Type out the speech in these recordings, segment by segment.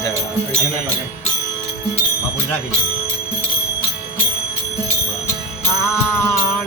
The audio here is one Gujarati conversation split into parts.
મજા આવે જમેલો છે. બાપુ રાખી દે. આ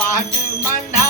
heart to my mouth.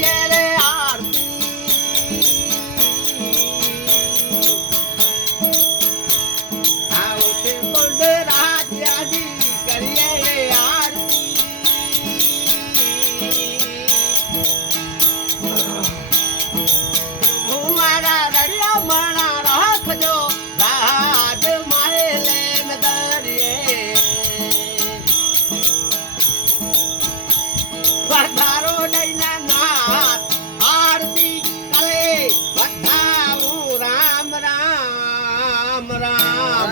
love.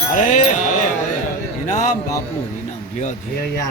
હરે હરે ઇનામ બાપુ ઇનામ. ધ્યેય ધ્યેય